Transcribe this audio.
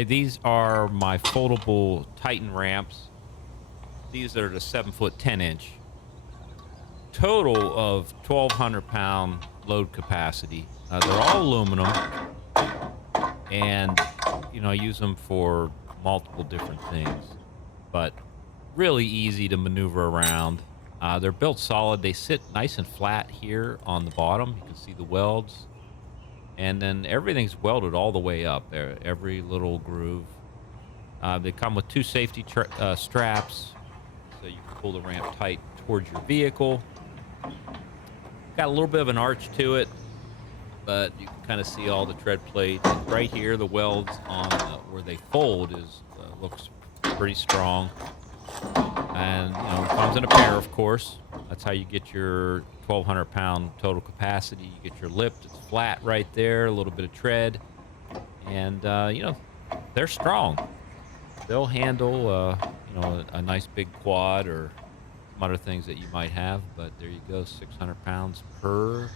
Hey, these are my foldable Titan ramps. These are the 7 foot 10 inch. Total of 1,200 pound load capacity. They're all aluminum, and I use them for multiple different things, but really easy to maneuver around. They're built solid. They sit nice and flat here on the bottom. You can see the welds, and then everything's welded all the way up there, every little groove. They come with two safety straps, so you can pull the ramp tight towards your vehicle. Got a little bit of an arch to it, but you can kind of see all the tread plates. Right here, the welds on where they fold looks pretty strong. And, it comes in a pair, of course. That's how you get your 1,200 pound total capacity. You get your lip, it's flat right there, a little bit of tread. And, they're strong. They'll handle, a nice big quad or some other things that you might have. But there you go, 600 pounds per